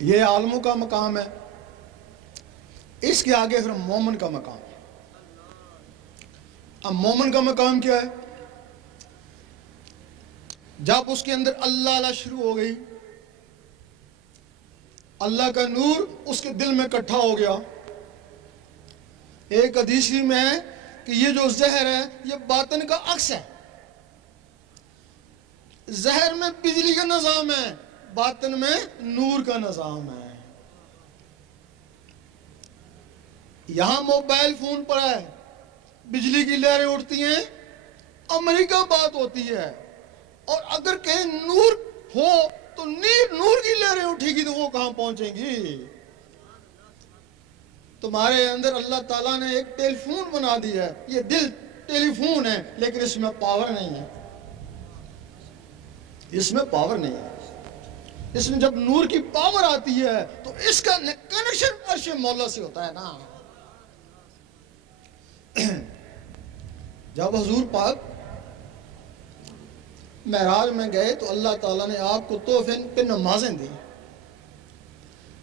یہ عالموں کا مقام ہے، اس کے آگے پھر مومن کا مقام ہے۔ اب مومن کا مقام کیا ہے؟ جب اس کے اندر اللہ شروع ہو گئی، اللہ کا نور اس کے دل میں اکٹھا ہو گیا۔ ایک حدیث میں ہے کہ یہ جو زہر ہے یہ باطن کا عکس ہے۔ زہر میں بجلی کا نظام ہے، باطن میں نور کا نظام ہے۔ یہاں موبائل فون پر ہے، بجلی کی لہریں اٹھتی ہیں، امریکہ بات ہوتی ہے، اور اگر کہیں نور ہو تو نور کی لہریں اٹھے گی تو وہ کہاں پہنچیں گی؟ تمہارے اندر اللہ تعالیٰ نے ایک ٹیلی فون بنا دیا ہے، یہ دل ٹیلی فون ہے، لیکن اس میں پاور نہیں ہے، اس میں پاور نہیں ہے۔ اس میں جب نور کی پاور آتی ہے تو اس کا کنیکشن عرش مولا سے ہوتا ہے نا۔ جب حضور پاک معراج میں گئے تو اللہ تعالیٰ نے آپ کو تحفے پہ نمازیں دی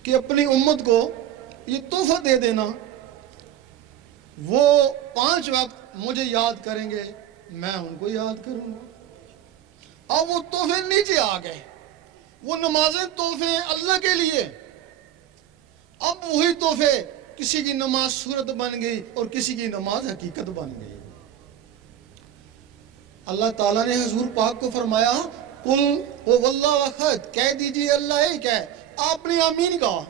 کہ اپنی امت کو یہ تحفہ دے دینا، وہ 5 وقت مجھے یاد کریں گے، میں ان کو یاد کروں گا۔ اب وہ تحفے نیچے آ گئے، وہ نمازیں تحفے ہیں اللہ کے لیے۔ اب وہی تحفے، کسی کی نماز صورت بن گئی اور کسی کی نماز حقیقت بن گئی۔ اللہ تعالیٰ نے حضور پاک کو فرمایا قل هو اللہ احد، کہہ دیجئے اللہ ایک ہے۔ آپ نے آمین کہا۔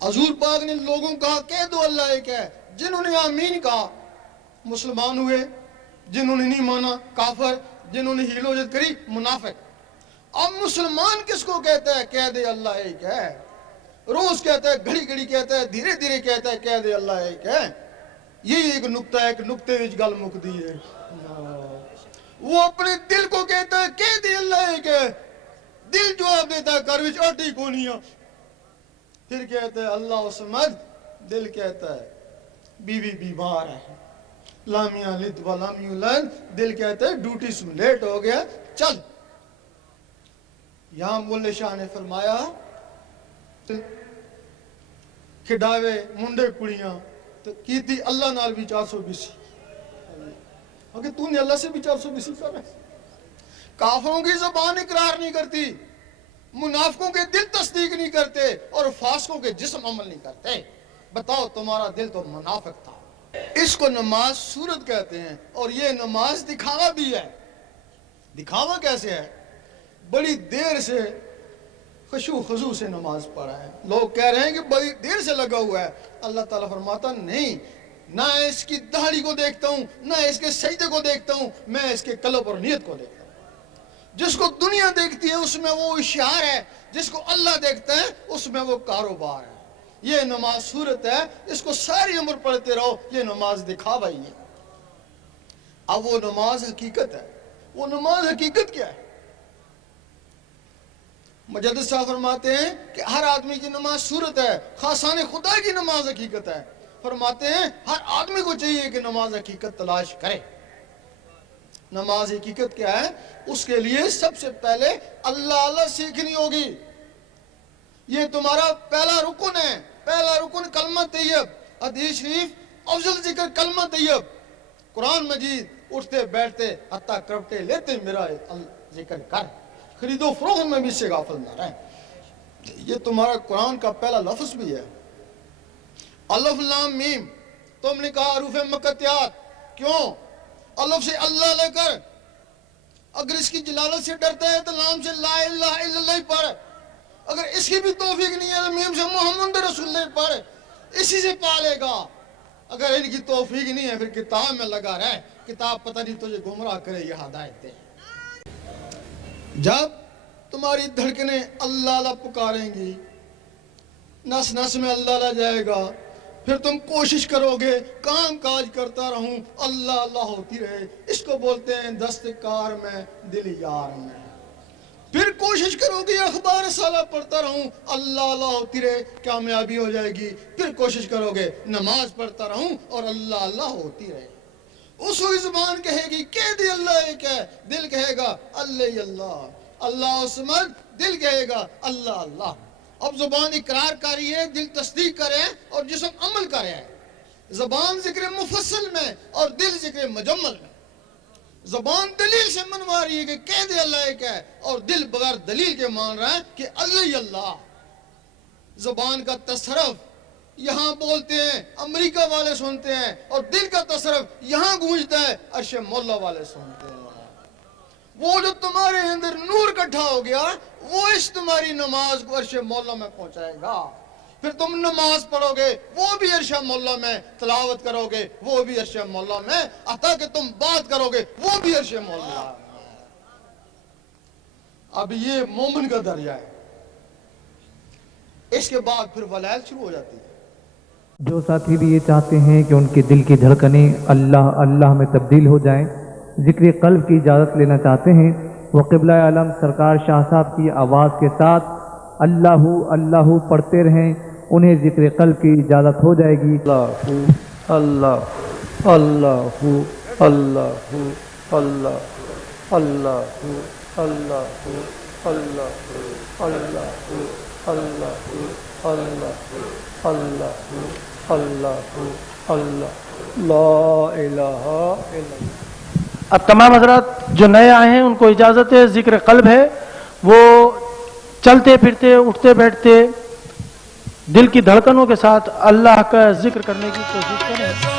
حضور پاک نے لوگوں کہا کہہ دو اللہ ایک ہے۔ جنہوں نے آمین کہا مسلمان ہوئے، جنہوں نے نہیں مانا کافر، جنہوں نے ہیل و جد کری منافق۔ اب مسلمان کس کو کہتا ہے کہہ دے اللہ ایک ہے؟ روز کہتا ہے، گھڑی گھڑی کہتا ہے، دھیرے دھیرے کہتا ہے کہہ دے اللہ ایک ہے۔ یہی ایک نقطہ ہے، ایک نقطے وچ گل مکدی ہے۔ وہ اپنے دل کو کہتا ہے کہہ دے اللہ ایک ہے، دل جواب دیتا ہے گھر وچ آٹی کونی ہے۔ پھر کہتا ہے اللہ سمجھ، دل کہتا ہے بیوی بیمار ہے، لام یلد ولم یولد، دل کہتا ہے ڈیوٹی سے لیٹ ہو گیا چل۔ یہاں مولے شاہ نے فرمایا کھڈاوے منڈے کڑیاں تو کی تھی اللہ نال بھی 420، اگر تو نے اللہ سے بھی 420 کر رہا ہے۔ کافروں کی زبان اقرار نہیں کرتی، منافقوں کے دل تصدیق نہیں کرتے، اور فاسقوں کے جسم عمل نہیں کرتے۔ بتاؤ تمہارا دل تو منافق تھا۔ اس کو نماز صورت کہتے ہیں، اور یہ نماز دکھاوا بھی ہے۔ دکھاوا کیسے ہے؟ بڑی دیر سے خشوع خضوع سے نماز پڑھا ہے، لوگ کہہ رہے ہیں کہ بڑی دیر سے لگا ہوا ہے۔ اللہ تعالیٰ فرماتا نہیں، نہ اس کی داڑھی کو دیکھتا ہوں، نہ اس کے سجدے کو دیکھتا ہوں، میں اس کے قلب اور نیت کو دیکھتا ہوں۔ جس کو دنیا دیکھتی ہے اس میں وہ اشعار ہے، جس کو اللہ دیکھتا ہے اس میں وہ کاروبار ہے۔ یہ نماز صورت ہے، اس کو ساری عمر پڑھتے رہو، یہ نماز دکھاوا ہی ہے۔ اب وہ نماز حقیقت ہے۔ وہ نماز حقیقت کیا ہے؟ مجدد صاحب فرماتے ہیں کہ ہر آدمی کی نماز صورت ہے، خاصان خدا کی نماز حقیقت ہے۔ فرماتے ہیں ہر آدمی کو چاہیے کہ نماز حقیقت تلاش کرے۔ نماز حقیقت کیا ہے؟ اس کے لیے سب سے پہلے اللہ سیکھنی ہوگی۔ یہ تمہارا پہلا رکن ہے۔ پہلا رکن کلمہ طیب، حدیث شریف افضل ذکر کلمہ طیب، قرآن مجید اٹھتے بیٹھتے حتیٰ کرپٹے لیتے میرا ذکر کر، خرید و فروخت میں بھی اس سے غافل نہ رہیں۔ یہ تمہارا قرآن کا پہلا لفظ بھی ہے۔ الف لام میم، تم نے کہا حروف مقطعات، کیوں؟ الف سے اللہ لے کر، اگر اس کی جلالت سے ڈرتا ہے تو لام سے لا الہ الا اللہ پڑھ، اگر اس کی بھی توفیق نہیں ہے تو میم سے محمد رسول اللہ پڑھ، اسی سے پالے گا۔ اگر ان کی توفیق نہیں ہے پھر کتاب میں لگا رہے، کتاب پتہ نہیں تجھے گمراہ کرے یہ ہدایت دے۔ جب تمہاری دھڑکنیں اللہ پکاریں گی، نس نس میں اللہ جائے گا، پھر تم کوشش کرو گے کام کاج کرتا رہوں اللہ اللہ ہوتی رہے۔ اس کو بولتے ہیں دستکار میں دل یار میں۔ پھر کوشش کرو گے اخبار سالہ پڑھتا رہوں اللہ اللہ ہوتی رہے، کامیابی ہو جائے گی۔ پھر کوشش کرو گے نماز پڑھتا رہوں اور اللہ اللہ ہوتی رہے۔ اس وقت زبان کہے گی کہہ دے اللہ ایک ہے، دل کہے گا اللہ اللہ اللہ الصمد، دل کہے گا اللہ اللہ۔ اب زبان اقرار کری ہے، دل تصدیق کرے اور جسم عمل کرے ہے۔ زبان ذکر مفصل میں اور دل ذکر مجمل میں۔ زبان دلیل سے منوا رہی ہے کہ کہہ دے اللہ ایک ہے، اور دل بغیر دلیل کے مان رہا ہے کہ اللہ ہی اللہ۔ زبان کا تصرف یہاں بولتے ہیں، امریکہ والے سنتے ہیں، اور دل کا تصرف یہاں گونجتا ہے، عرش مولا والے سنتے ہیں۔ وہ جو تمہارے اندر نور اکٹھا ہو گیا، وہ اس تمہاری نماز کو عرش مولا میں پہنچائے گا۔ پھر تم نماز پڑھو گے، وہ بھی عرش مولا میں، تلاوت کرو گے، وہ بھی عرش مولا میں، عطا کہ تم بات کرو گے، وہ بھی عرش مولا میں۔ اب یہ مومن کا درجہ ہے۔ اس کے بعد پھر ولایت شروع ہو جاتی ہے۔ جو ساتھی بھی یہ چاہتے ہیں کہ ان کے دل کی دھڑکنیں اللہ اللہ میں تبدیل ہو جائیں، ذکر قلب کی اجازت لینا چاہتے ہیں، وہ قبلہ عالم سرکار شاہ صاحب کی آواز کے ساتھ اللہ اللہ پڑھتے رہیں، انہیں ذکر قلب کی اجازت ہو جائے گی۔ اللہ اللہ اللہ اللہ اللہ اللہ اللہ اللہ اللہ اللہ اللہ اللہ اللہ اللہ لا الہ الا اللہ۔ اب تمام حضرات جو نئے آئے ہیں ان کو اجازت ہے، ذکر قلب ہے، وہ چلتے پھرتے اٹھتے بیٹھتے دل کی دھڑکنوں کے ساتھ اللہ کا ذکر کرنے کی کوشش کریں۔